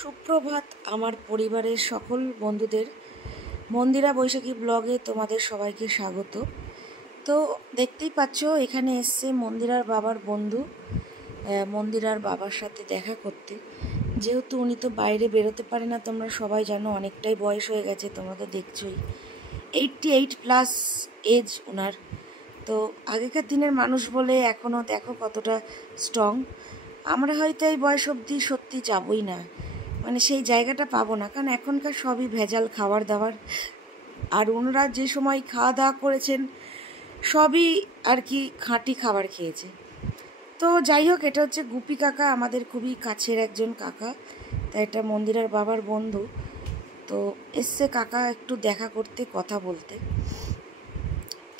সুপ্রভাত আমার পরিবারের সকল বন্ধুদের। মন্দিরা বৈশাখী ব্লগে তোমাদের সবাইকে স্বাগত। তো দেখতেই পাচ্ছ এখানে এসছে মন্দিরার বাবার বন্ধু, মন্দিরার বাবার সাথে দেখা করতে। যেহেতু উনি তো বাইরে বেরোতে পারে না, তোমরা সবাই জানো, অনেকটাই বয়স হয়ে গেছে, তোমরা তো দেখছোই, 88+ এজ ওনার। তো আগেকার দিনের মানুষ বলে এখনও দেখো কতটা স্ট্রং। আমরা হয়তো এই বয়স অবধি সত্যি যাবই না, মানে সেই জায়গাটা পাবো না, কারণ এখনকার সবই ভেজাল খাবার দাবার। আর ওনারা যে সময় খাওয়া দাওয়া করেছেন সবই আর কি খাঁটি খাবার খেয়েছে। তো যাই হোক, এটা হচ্ছে গুপি কাকা, আমাদের খুবই কাছের একজন কাকা, তাই এটা মন্দিরের বাবার বন্ধু। তো এসছে কাকা একটু দেখা করতে, কথা বলতে।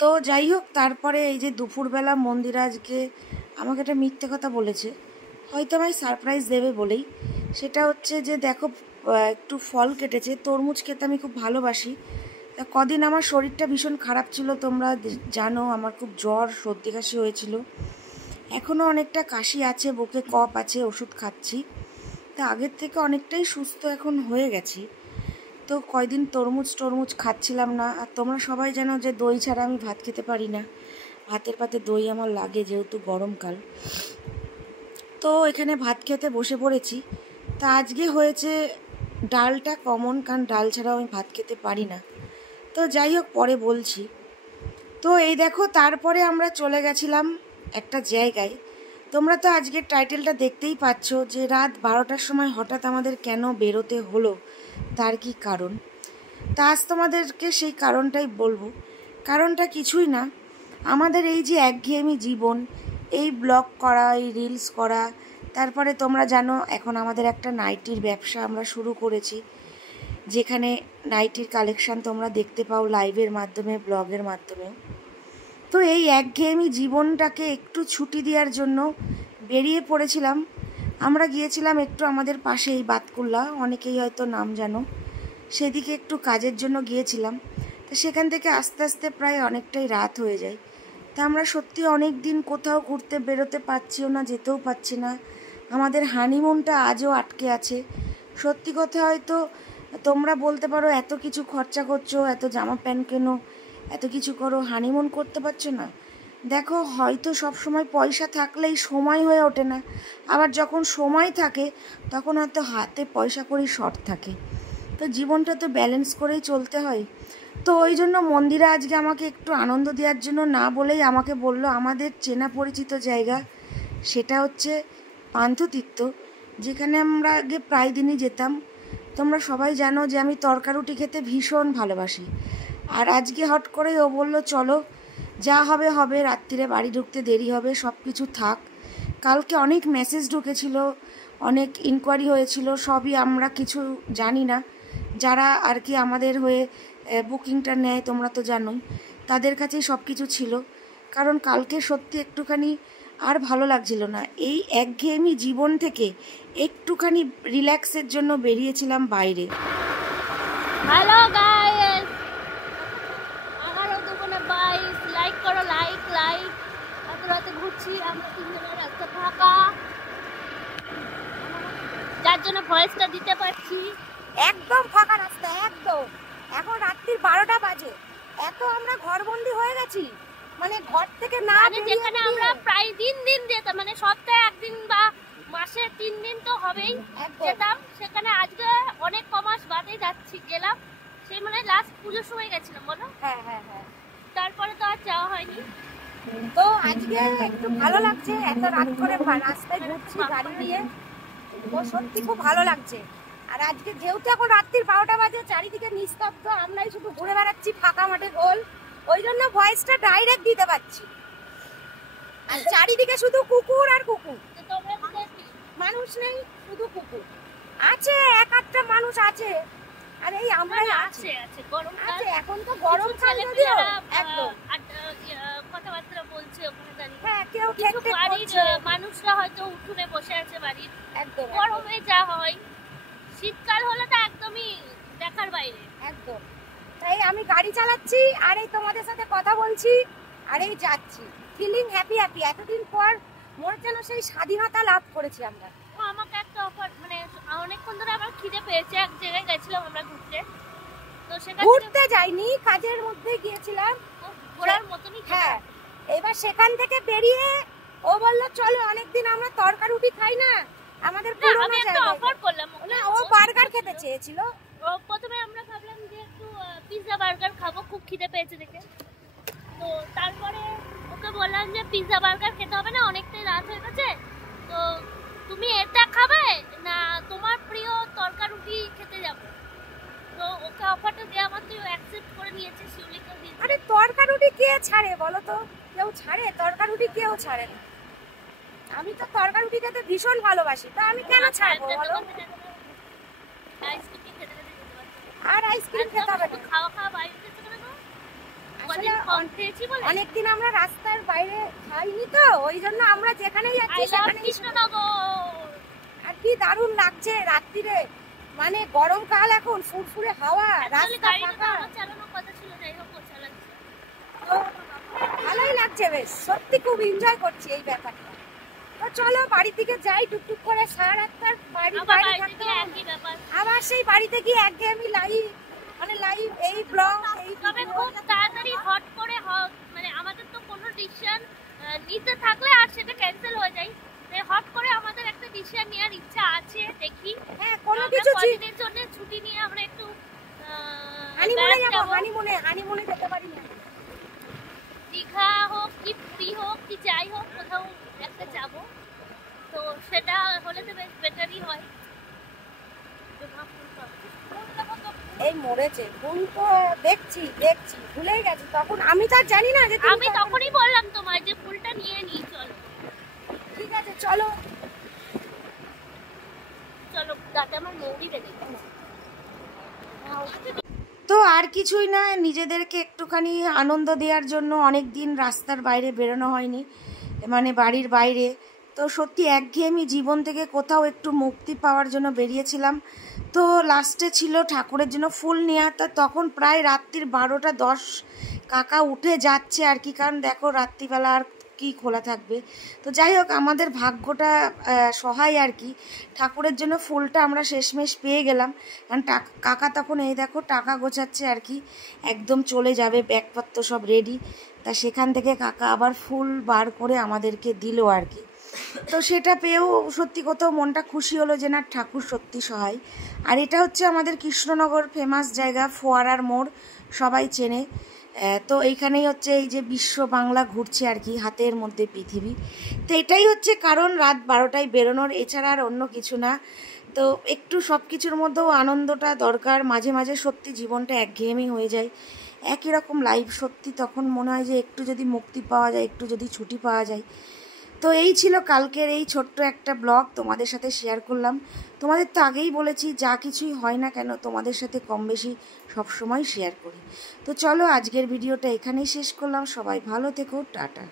তো যাই হোক, তারপরে এই যে দুপুরবেলা মন্দিরা আজকে আমাকে একটা মিথ্যে কথা বলেছে, হয়তো আমায় সারপ্রাইজ দেবে বলেই। সেটা হচ্ছে যে দেখো, একটু ফল কেটেছে, তরমুজ খেতে আমি খুব ভালোবাসি। তা কদিন আমার শরীরটা ভীষণ খারাপ ছিল, তোমরা জানো, আমার খুব জ্বর সর্দি কাশি হয়েছিল। এখনও অনেকটা কাশি আছে, বুকে কফ আছে, ওষুধ খাচ্ছি। তা আগের থেকে অনেকটাই সুস্থ এখন হয়ে গেছি। তো কয়দিন তরমুজ খাচ্ছিলাম না। আর তোমরা সবাই জানো যে দই ছাড়া আমি ভাত খেতে পারি না, ভাতের পাতে দই আমার লাগে, যেহেতু গরমকাল। তো এখানে ভাত খেতে বসে পড়েছি। তা আজকে হয়েছে ডালটা কমন, কারণ ডাল ছাড়াও আমি ভাত খেতে পারি না। তো যাই হোক, পরে বলছি। তো এই দেখো, তারপরে আমরা চলে গেছিলাম একটা জায়গায়। তোমরা তো আজকের টাইটেলটা দেখতেই পাচ্ছ যে রাত 12টার সময় হঠাৎ আমাদের কেন বেরোতে হলো, তার কি কারণ। তা আজ তোমাদেরকে সেই কারণটাই বলবো। কারণটা কিছুই না, আমাদের এই যে একঘেয়েমি জীবন, এই ব্লগ করা, এই রিলস করা, তারপরে তোমরা জানো এখন আমাদের একটা নাইটির ব্যবসা আমরা শুরু করেছি, যেখানে নাইটির কালেকশান তোমরা দেখতে পাও লাইভের মাধ্যমে, ব্লগের মাধ্যমে। তো এই একঘেয়েমি জীবনটাকে একটু ছুটি দেওয়ার জন্য বেরিয়ে পড়েছিলাম। আমরা গিয়েছিলাম একটু আমাদের পাশে এই বাতকুল্লা, অনেকেই হয়তো নাম জানো, সেদিকে একটু কাজের জন্য গিয়েছিলাম। তো সেখান থেকে আস্তে আস্তে প্রায় অনেকটাই রাত হয়ে যায়। তা আমরা সত্যি অনেক দিন কোথাও ঘুরতে বেরোতে পারছিও না, যেতেও পারছি না। আমাদের হানিমুনটা আজও আটকে আছে। সত্যি কথা, হয়তো তোমরা বলতে পারো এত কিছু খরচা করছো, এত জামা প্যান্ট কেনো, এত কিছু করো, হানিমুন করতে পারছো না। দেখো, হয়তো সব সময় পয়সা থাকলেই সময় হয়ে ওঠে না, আবার যখন সময় থাকে তখন হয়তো হাতে পয়সা কড়ি শর্ট থাকে। তো জীবনটা তো ব্যালেন্স করেই চলতে হয়। তো ওই জন্য মন্দিরা আজকে আমাকে একটু আনন্দ দেওয়ার জন্য না বলেই আমাকে বলল আমাদের চেনা পরিচিত জায়গা, সেটা হচ্ছে পান্থতীর্থ, যেখানে আমরা আগে প্রায় দিনই যেতাম। তোমরা সবাই জানো যে আমি তরকারুটি খেতে ভীষণ ভালোবাসি। আর আজকে হট করেই ও বলল চলো, যা হবে হবে, রাত্রিরে বাড়ি ঢুকতে দেরি হবে, সব কিছু থাক। কালকে অনেক মেসেজ ঢুকেছিল, অনেক ইনকোয়ারি হয়েছিল, সবই আমরা কিছু জানি না, যারা আর কি আমাদের হয়ে বুকিংটা নেয় তোমরা তো জানোই, তাদের কাছেই সব কিছু ছিল। কারণ কালকে সত্যি একটুখানি আর ভালো লাগছিল না, এই একঘেয়েমি জীবন থেকে একটুখানি রিল্যাক্সের জন্য বেরিয়েছিলাম বাইরে। হ্যালো গাইস, 11:22, লাইক করো, লাইক। এত রাতে ঘুরছি আমরা তিনজনের, রাস্তা ফাঁকা, যার জন্য ভয়েসটা দিতে পারছি। একদম ফাঁকা রাস্তা, একদম। এখন রাত্রির 12টা বাজে, এত আমরা ঘরবন্দি হয়ে গেছি, মানে ঘর থেকে না বেরিয়ে, যেখানে আমরা প্রায় দিন যেতাম, মানে সপ্তাহে একদিন বা মাসে 3 দিন তো হবেই যেতাম, সেখানে আজকে অনেক কমাস বাদে গেলাম। সেই মানে লাস্ট পুজোর সময় গেছিলাম, বলো? হ্যাঁ। তারপরে তো আর যাওয়া হয়নি। তো আজকে একটু ভালো লাগছে, এত রাত করে রাস্তায় ঘুরছি গাড়ি দিয়ে, তো সত্যি খুব ভালো লাগছে। আর আজকে যেহেতু এখন রাত্রির 12টা বাজে, চারিদিকে নিস্তব্ধ, আমরাই শুধু ঘুরে বেড়াচ্ছি ফাঁকা মাঠে গোল, ওই জন্য ভয়েসটা ডাইরেক্ট দিতে পারছি। আর চারিদিকে শুধু কুকুর আর কুকুর, মানুষ নেই, শুধু কুকুর আছে, এক আধটা মানুষ আছে। আর এই আমরাই আছে গরমকাল আছে, এখন তো গরমকাল, যদিও একদম কথাবার্তা বলছে ওখানে দাঁড়িয়ে। হ্যাঁ, কেউ বাড়ির মানুষরা হয়তো উঠোনে বসে আছে বাড়ির। একদম গরমে যা হয়, শীতকাল হলে তো একদমই দেখার বাইরে। একদম। তাই আমি গাড়ি চালাচ্ছি আর এই তোমাদের সাথে কথা বলছি আর এই যাচ্ছি, ফিলিং হ্যাপি। এতদিন পর মনে যেন সেই স্বাধীনতা লাভ করেছি আমরা। আমাকে একটা অফার মানে অনেকক্ষণ ধরে আমার খিদে পেয়েছে, এক জায়গায় গেছিলাম আমরা ঘুরতে, তো সেখানে ঘুরতে যাইনি, কাজের মধ্যে গিয়েছিলাম ঘোরার মতনই। হ্যাঁ, এবার সেখান থেকে বেরিয়ে ও বললো চলো, অনেকদিন আমরা তরকা রুটি খাই না, আমাদের আমি একটা অফার করলাম না, ও বার্গার খেতে চেয়েছিল। প্রথমে আমরা ভাবলাম যে একটু পিৎজা বার্গার খাবো, খুব খিদে পেয়েছে দেখে। তো তারপরে ওকে বললাম যে পিৎজা বার্গার খেতে হবে না, অনেকটাই রাত হয়ে গেছে, তো তুমি এটা খাবে না তোমার প্রিয় তরকা রুটি খেতে যাবো। তো ওকে অফারটা দেওয়া মাত্রই ও অ্যাকসেপ্ট করে নিয়েছে, শিউলিকেও দিয়েছে। আরে তরকা রুটি কে ছাড়ে বলো তো? কেউ ছাড়ে তরকা রুটি? কেউ ছাড়ে না। আমি তো তরকা রুটি খেতে ভীষণ ভালোবাসি, তা আমি কেন ছাড়বো বলো? আইসক্রিম খেতে খেতে যেতে পারছি। আর আইসক্রিম খেতে হবে না। খাওয়া খাওয়া বাইরে খেতে হবে না। আসলে কদিন কম খেয়েছি বলে অনেকদিন আমরা রাস্তার বাইরে খাইনি, তো ওই জন্য আমরা যেখানেই যাচ্ছি সেখানেই কৃষ্ণনগর। আর কি দারুণ লাগছে রাত্রিরে, মানে গরমকাল, এখন ফুরফুরে হাওয়া, রাস্তা ফাঁকা, চালানোর কথা ছিল, যাই হোক চালাচ্ছে। তো ভালোই লাগছে, বেশ সত্যি খুব এনজয় করছি এই ব্যাপারটা। তো চলো বাড়ি থেকে যাই, টুকটুক করে 8:30 বাইরে থাকতে হবে। একই ব্যাপার, আবার সেই বাড়িতে গিয়ে একঘেয়েমি লাইভ, মানে লাইভ এই ব্লগ এই তবে খুব তাড়াতাড়ি হট করে মানে আমাদের তো কোনো ডিসিশন নিতে থাকলে আর সেটা ক্যান্সেল হয়ে যায়, তাই হট করে আমাদের একটা ডিসিশন নেওয়ার ইচ্ছা আছে, দেখি। হ্যাঁ, কোনো কিছু কদিনের জন্য ছুটি নিয়ে আমরা একটু হানিমুনে যাব, হানিমুনে যেতে পারি না, দীঘা হোক কি পুরী হোক কি যাই হোক কোথাও একটা যাব, তো সেটা হলে তো বেশ বেটারই হয়। এই মরেছে কোন, তো দেখছি ভুলেই গেছি, তখন আমি তো আর জানি না যে আমি তখনই বললাম তোমার যে ফুলটা নিয়ে নি, চলো। ঠিক আছে চলো চলো, দাদা আমার মৌরি বেঁধে। তো আর কিছুই না, নিজেদেরকে একটুখানি আনন্দ দেওয়ার জন্য অনেক দিন রাস্তার বাইরে বেরোনো হয়নি, মানে বাড়ির বাইরে। তো সত্যি একঘেয়েমি জীবন থেকে কোথাও একটু মুক্তি পাওয়ার জন্য বেরিয়েছিলাম। তো লাস্টে ছিল ঠাকুরের জন্য ফুল নেওয়া, তা তখন প্রায় রাত্রির 12টা 10 কাকা উঠে যাচ্ছে আর কি, কারণ দেখো রাত্রিবেলা আর কি খোলা থাকবে। তো যাই হোক, আমাদের ভাগ্যটা সহায় আর কি, ঠাকুরের জন্য ফুলটা আমরা শেষমেশ পেয়ে গেলাম। কারণ কাকা তখন এই দেখো টাকা গোছাচ্ছে আর কি, একদম চলে যাবে, ব্যাগপত্র সব রেডি। তা সেখান থেকে কাকা আবার ফুল বার করে আমাদেরকে দিল আর কি। তো সেটা পেয়েও সত্যি কোথাও মনটা খুশি হলো যে না, ঠাকুর সত্যি সহায়। আর এটা হচ্ছে আমাদের কৃষ্ণনগর ফেমাস জায়গা, ফোয়ারার মোড়, সবাই চেনে। তো এইখানেই হচ্ছে এই যে বিশ্ব বাংলা ঘুরছে আর কি, হাতের মধ্যে পৃথিবী। তো এটাই হচ্ছে কারণ রাত 12টায় বেরোনোর, এছাড়া আর অন্য কিছু না। তো একটু সব কিছুর মধ্যেও আনন্দটা দরকার, মাঝে মাঝে সত্যি জীবনটা একঘেয়েমি হয়ে যায়, একই রকম লাইফ, সত্যি তখন মনে হয় যে একটু যদি মুক্তি পাওয়া যায়, একটু যদি ছুটি পাওয়া যায়। তো এই ছিল কালকের এই ছোট্ট একটা ব্লগ, তোমাদের সাথে শেয়ার করলাম। তোমাদের তো আগেই বলেছি, যা কিছুই হয় না কেন তোমাদের সাথে কম বেশি সবসময় শেয়ার করি। তো চলো আজকের ভিডিওটা এখানেই শেষ করলাম, সবাই ভালো থেকো, টাটা।